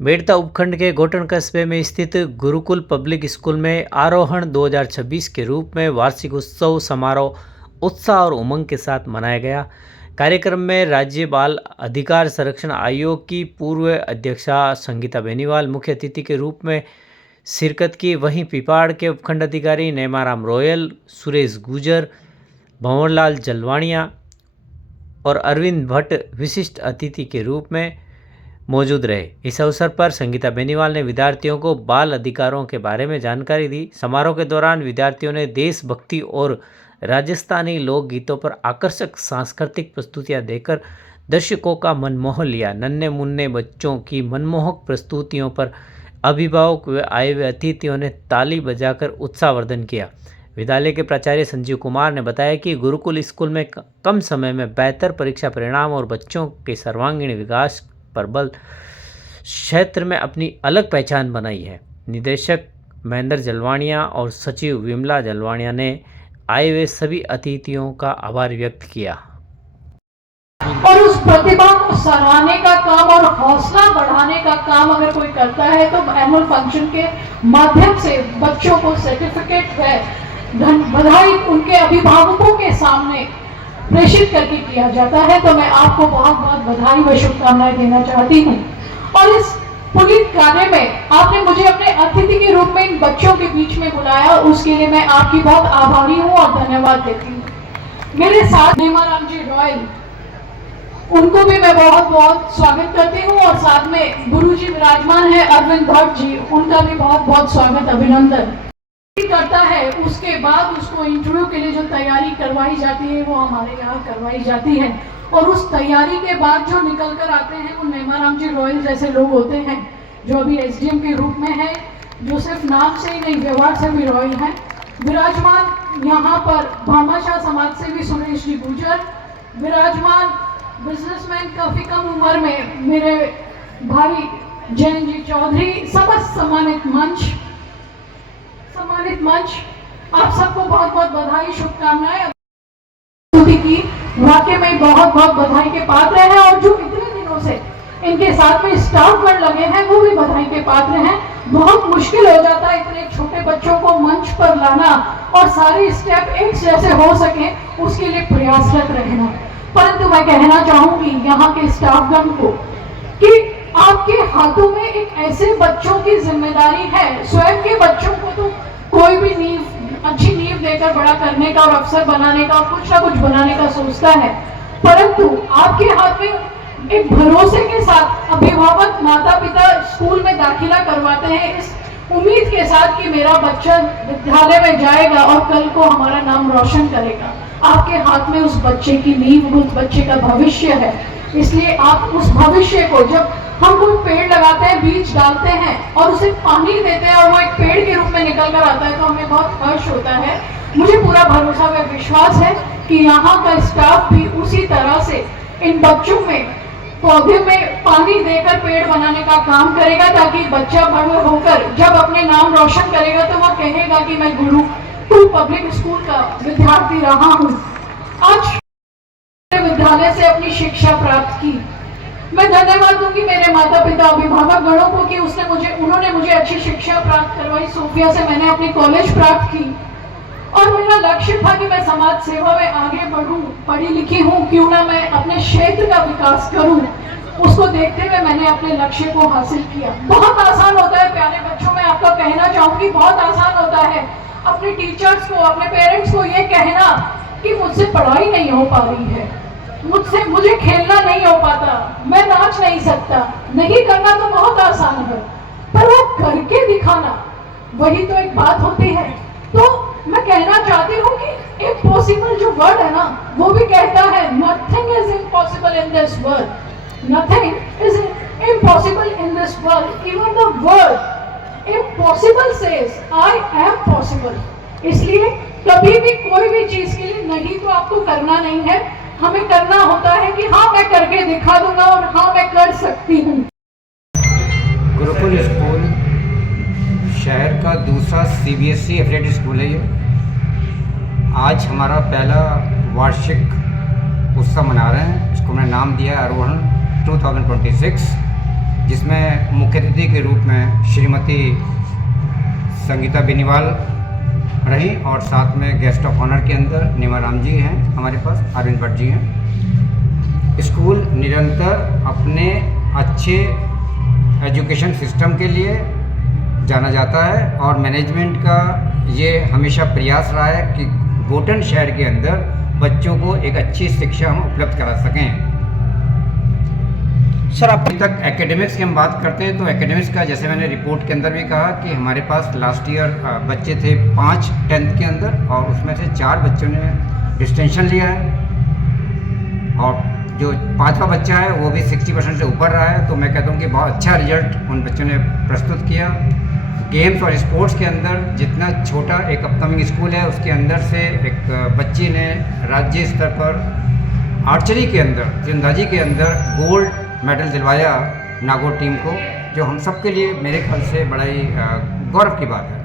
बेड़ता उपखंड के गोटन कस्बे में स्थित गुरुकुल पब्लिक स्कूल में आरोहण 2026 के रूप में वार्षिक उत्सव समारोह उत्साह और उमंग के साथ मनाया गया। कार्यक्रम में राज्य बाल अधिकार संरक्षण आयोग की पूर्व अध्यक्षा संगीता बेनीवाल मुख्य अतिथि के रूप में शिरकत की। वहीं पिपाड़ के उपखंड अधिकारी नेमाराम रॉयल, सुरेश गुजर, भंवरलाल जलवाणिया और अरविंद भट्ट विशिष्ट अतिथि के रूप में मौजूद रहे। इस अवसर पर संगीता बेनीवाल ने विद्यार्थियों को बाल अधिकारों के बारे में जानकारी दी। समारोह के दौरान विद्यार्थियों ने देशभक्ति और राजस्थानी लोकगीतों पर आकर्षक सांस्कृतिक प्रस्तुतियां देकर दर्शकों का मन मोह लिया। नन्हे मुन्ने बच्चों की मनमोहक प्रस्तुतियों पर अभिभावक व आए हुए अतिथियों ने ताली बजाकर उत्साहवर्धन किया। विद्यालय के प्राचार्य संजीव कुमार ने बताया कि गुरुकुल स्कूल में कम समय में बेहतर परीक्षा परिणाम और बच्चों के सर्वांगीण विकास पर बल क्षेत्र में अपनी अलग पहचान बनाई है। निदेशक महेंद्र जलवाणिया और सचिव विमला जलवाणिया ने आए हुए सभी अतिथियों का आभार व्यक्त किया और उस प्रतिभा को सराहने का काम और हौसला बढ़ाने का काम अगर कोई करता है तो एनुअल फंक्शन के माध्यम से बच्चों को सर्टिफिकेट व बधाई उनके अभिभावकों के सामने प्रेषित करके किया जाता है। तो मैं आपको बहुत बहुत बधाई व शुभकामनाएं देना चाहती हूँ। और इस पुनीत कार्य में आपने मुझे अपने अतिथि के रूप में इन बच्चों के बीच में बुलाया, उसके लिए मैं आपकी बहुत आभारी हूँ और धन्यवाद देती हूँ। मेरे साथ नेमाराम जी रॉयल, उनको भी मैं बहुत बहुत स्वागत करती हूँ और साथ में गुरुजी विराजमान है अरविंद भट्ट जी, उनका भी बहुत बहुत स्वागत अभिनंदन करता है। उसके बाद उसको इंटरव्यू के लिए जो तैयारी करवाई जाती है वो हमारे यहाँ करवाई जाती है और उस तैयारी के बाद जो निकल कर आते हैं वो नेमाराम जी रॉयल जैसे लोग होते हैं जो अभी एसडीएम के रूप में है, जो सिर्फ नाम से ही नहीं व्यवहार से भी रॉयल है। विराजमान यहाँ पर भामाशाह समाज से भी सुरेश जी गुजर, विराजमान बिजनेसमैन काफी कम उम्र में मेरे भाई जैन जी चौधरी, समस्त सम्मानित मंच, आप सबको बहुत बहुत बधाई शुभकामनाएं की। वाकई में बहुत बहुत बधाई के पात्र हैं और जो इतने दिनों से इनके साथ में स्टाफ गण लगे हैं वो भी बधाई के पात्र हैं। बहुत मुश्किल हो जाता है इतने छोटे बच्चों को मंच पर लाना और सारे स्टेप एक जैसे हो सके उसके लिए प्रयासरत रहना। परंतु मैं कहना चाहूंगी यहाँ के स्टाफ गण को कि आपके हाथों में एक ऐसे बच्चों की जिम्मेदारी है। स्वयं के बच्चों को तो कोई भी अच्छी नींव देकर बड़ा करने का और अफसर बनाने का और कुछ ना कुछ बनाने का सोचता है, परंतु आपके हाथ में एक भरोसे के साथ अभिभावक माता पिता स्कूल में दाखिला करवाते हैं इस उम्मीद के साथ कि मेरा बच्चा विद्यालय में जाएगा और कल को हमारा नाम रोशन करेगा। आपके हाथ में उस बच्चे की नींव, उस बच्चे का भविष्य है। इसलिए आप उस भविष्य को, जब हम कोई पेड़ लगाते हैं, बीज डालते हैं और उसे पानी देते हैं और वो एक पेड़ के रूप में निकल कर आता है तो हमें बहुत हर्ष होता है। मुझे पूरा भरोसा व विश्वास है कि यहाँ का स्टाफ भी उसी तरह से इन बच्चों में पौधे में पानी देकर पेड़ बनाने का काम करेगा ताकि बच्चा बड़ा होकर जब अपने नाम रोशन करेगा तो वह कहेगा कि मैं गुरुकुल पब्लिक स्कूल का विद्यार्थी रहा हूँ। आज विद्यालय से अपनी शिक्षा प्राप्त की। मैं धन्यवाद दूंगी मेरे माता पिता अभिभावक गणों को कि उन्होंने मुझे अच्छी शिक्षा प्राप्त करवाई। सोफिया से मैंने अपनी कॉलेज प्राप्त की और मेरा लक्ष्य था कि मैं समाज सेवा में आगे बढ़ूं, पढ़ी लिखी हूं, क्यों ना मैं अपने क्षेत्र का विकास करूं। उसको देखते हुए मैंने अपने लक्ष्य को हासिल किया। बहुत आसान होता है प्यारे बच्चों, मैं आपको कहना चाहूंगी बहुत आसान होता है अपने टीचर्स को, अपने पेरेंट्स को ये कहना कि मुझसे पढ़ाई नहीं हो पा रही है, मुझे खेलना नहीं हो पाता, मैं नाच नहीं सकता। नहीं करना तो बहुत आसान है, पर वो करके दिखाना वही तो एक बात होती है। तो मैं कहना चाहती हूँ कि इम्पॉसिबल जो वर्ड है ना, वो भी कहता है nothing is impossible in this world, nothing is impossible in this world, even the word impossible says I am possible. इसलिए कभी भी कोई भी चीज के लिए नहीं तो आपको करना नहीं है, हमें करना होता है कि हाँ मैं करके दिखा दूंगा और हाँ मैं कर सकती हूँ। गुरुकुल स्कूल शहर का दूसरा सीबीएसई एफिलिएटेड स्कूल है। ये आज हमारा पहला वार्षिक उत्सव मना रहे हैं, इसको मैंने नाम दिया है आरोहण 2026, जिसमें मुख्य अतिथि के रूप में श्रीमती संगीता बेनीवाल रही और साथ में गेस्ट ऑफ ऑनर के अंदर निमाराम जी हैं, हमारे पास अरविंद भट्ट जी हैं। स्कूल निरंतर अपने अच्छे एजुकेशन सिस्टम के लिए जाना जाता है और मैनेजमेंट का ये हमेशा प्रयास रहा है कि गोटन शहर के अंदर बच्चों को एक अच्छी शिक्षा हम उपलब्ध करा सकें। सर, अभी तक एकेडमिक्स की हम बात करते हैं तो एकेडमिक्स का जैसे मैंने रिपोर्ट के अंदर भी कहा कि हमारे पास लास्ट ईयर बच्चे थे 5 10th के अंदर और उसमें से 4 बच्चों ने डिस्टिंक्शन लिया है और जो 5वां बच्चा है वो भी 60% से ऊपर रहा है। तो मैं कहता हूँ कि बहुत अच्छा रिजल्ट उन बच्चों ने प्रस्तुत किया। गेम्स और स्पोर्ट्स के अंदर जितना छोटा एक अपकमिंग स्कूल है उसके अंदर से एक बच्ची ने राज्य स्तर पर आर्चरी के अंदर, तीरंदाजी के अंदर गोल्ड मेडल दिलवाया नागौर टीम को, जो हम सब के लिए मेरे ख्याल से बड़ा ही गौरव की बात है।